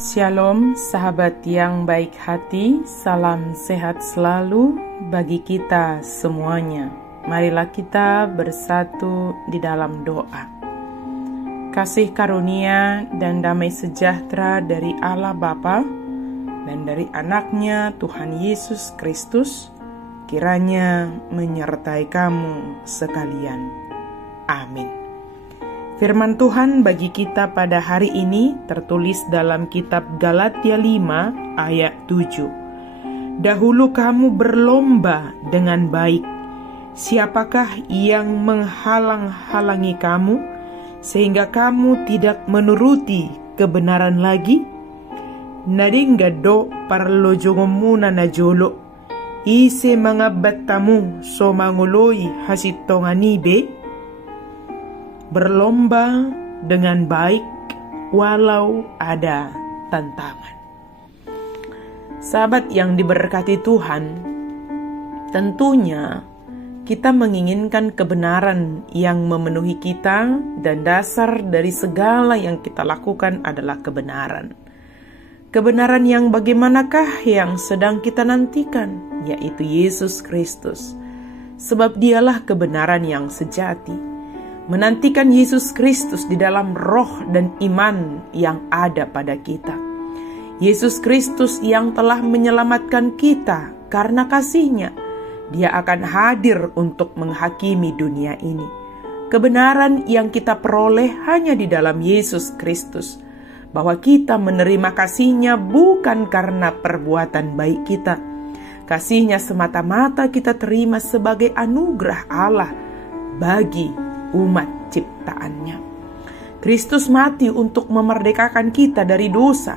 Shalom sahabat yang baik hati, salam sehat selalu bagi kita semuanya. Marilah kita bersatu di dalam doa. Kasih karunia dan damai sejahtera dari Allah Bapa dan dari anaknya Tuhan Yesus Kristus kiranya menyertai kamu sekalian. Amin. Firman Tuhan bagi kita pada hari ini tertulis dalam kitab Galatia 5 ayat 7. Dahulu kamu berlomba dengan baik. Siapakah yang menghalang-halangi kamu sehingga kamu tidak menuruti kebenaran lagi? Nadingga do parlojongomuna na jolo. Ise mga batamu so manguloi hasitonganibe. Berlomba dengan baik walau ada tantangan. Sahabat yang diberkati Tuhan, tentunya kita menginginkan kebenaran yang memenuhi kita dan dasar dari segala yang kita lakukan adalah kebenaran. Kebenaran yang bagaimanakah yang sedang kita nantikan, yaitu Yesus Kristus. Sebab dialah kebenaran yang sejati. Menantikan Yesus Kristus di dalam roh dan iman yang ada pada kita. Yesus Kristus yang telah menyelamatkan kita karena kasih-Nya. Dia akan hadir untuk menghakimi dunia ini. Kebenaran yang kita peroleh hanya di dalam Yesus Kristus. Bahwa kita menerima kasih-Nya bukan karena perbuatan baik kita. Kasih-Nya semata-mata kita terima sebagai anugerah Allah bagi umat ciptaannya. Kristus mati untuk memerdekakan kita dari dosa.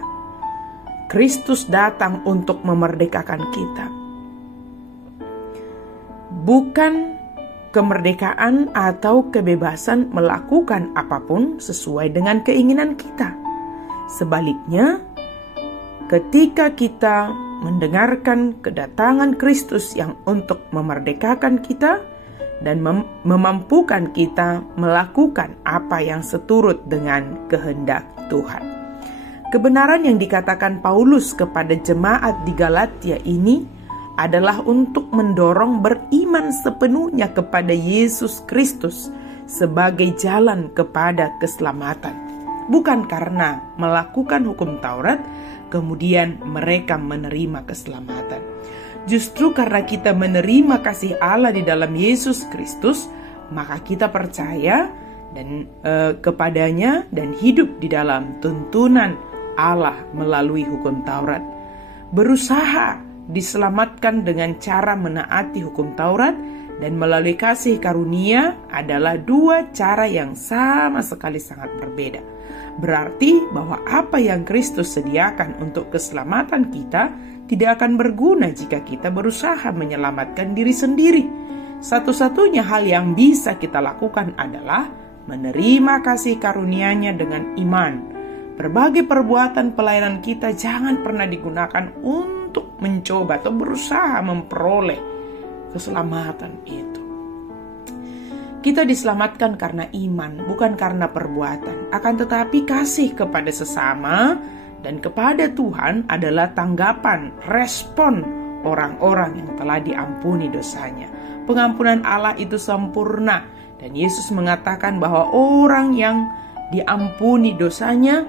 Kristus datang untuk memerdekakan kita. Bukan kemerdekaan atau kebebasan melakukan apapun sesuai dengan keinginan kita. Sebaliknya, ketika kita mendengarkan kedatangan Kristus yang untuk memerdekakan kita dan memampukan kita melakukan apa yang seturut dengan kehendak Tuhan. Kebenaran yang dikatakan Paulus kepada jemaat di Galatia ini adalah untuk mendorong beriman sepenuhnya kepada Yesus Kristus sebagai jalan kepada keselamatan. Bukan karena melakukan hukum Taurat, kemudian mereka menerima keselamatan. Justru karena kita menerima kasih Allah di dalam Yesus Kristus, maka kita percaya dan kepadanya dan hidup di dalam tuntunan Allah melalui hukum Taurat. Berusaha diselamatkan dengan cara menaati hukum Taurat dan melalui kasih karunia adalah dua cara yang sama sekali sangat berbeda. Berarti bahwa apa yang Kristus sediakan untuk keselamatan kita tidak akan berguna jika kita berusaha menyelamatkan diri sendiri. Satu-satunya hal yang bisa kita lakukan adalah menerima kasih karunia-Nya dengan iman. Berbagai perbuatan pelayanan kita jangan pernah digunakan untuk mencoba atau berusaha memperoleh keselamatan itu. Kita diselamatkan karena iman, bukan karena perbuatan. Akan tetapi kasih kepada sesama dan kepada Tuhan adalah tanggapan, respon orang-orang yang telah diampuni dosanya. Pengampunan Allah itu sempurna. Dan Yesus mengatakan bahwa orang yang diampuni dosanya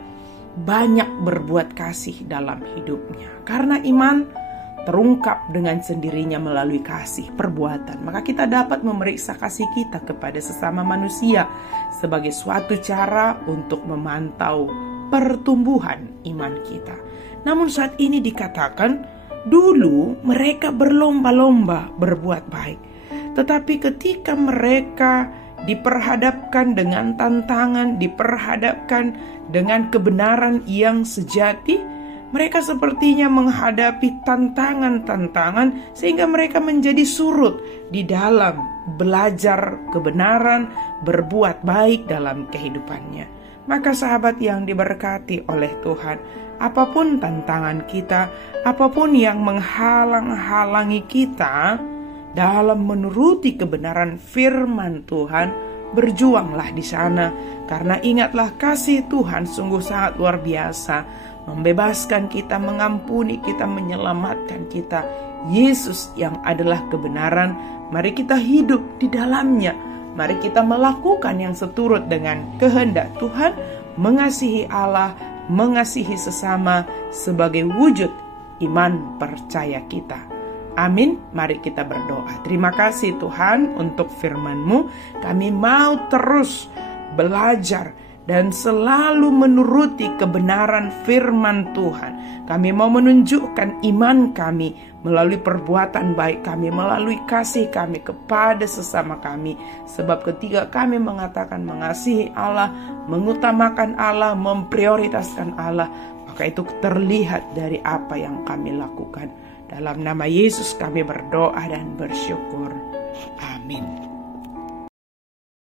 banyak berbuat kasih dalam hidupnya. Karena iman terungkap dengan sendirinya melalui kasih perbuatan. Maka kita dapat memeriksa kasih kita kepada sesama manusia sebagai suatu cara untuk memantau pertumbuhan iman kita. Namun saat ini dikatakan, dulu mereka berlomba-lomba berbuat baik. Tetapi ketika mereka diperhadapkan dengan tantangan, diperhadapkan dengan kebenaran yang sejati, mereka sepertinya menghadapi tantangan-tantangan sehingga mereka menjadi surut di dalam belajar kebenaran, berbuat baik dalam kehidupannya. Maka sahabat yang diberkati oleh Tuhan, apapun tantangan kita, apapun yang menghalang-halangi kita dalam menuruti kebenaran firman Tuhan, berjuanglah di sana. Karena ingatlah kasih Tuhan sungguh sangat luar biasa. membebaskan kita, mengampuni kita, menyelamatkan kita. Yesus yang adalah kebenaran, mari kita hidup di dalamnya. Mari kita melakukan yang seturut dengan kehendak Tuhan, mengasihi Allah, mengasihi sesama sebagai wujud iman percaya kita. Amin. Mari kita berdoa. Terima kasih Tuhan untuk firman-Mu. Kami mau terus belajar dan selalu menuruti kebenaran firman Tuhan. Kami mau menunjukkan iman kami melalui perbuatan baik kami, melalui kasih kami kepada sesama kami. Sebab ketika kami mengatakan mengasihi Allah, mengutamakan Allah, memprioritaskan Allah, maka itu terlihat dari apa yang kami lakukan. Dalam nama Yesus kami berdoa dan bersyukur. Amin.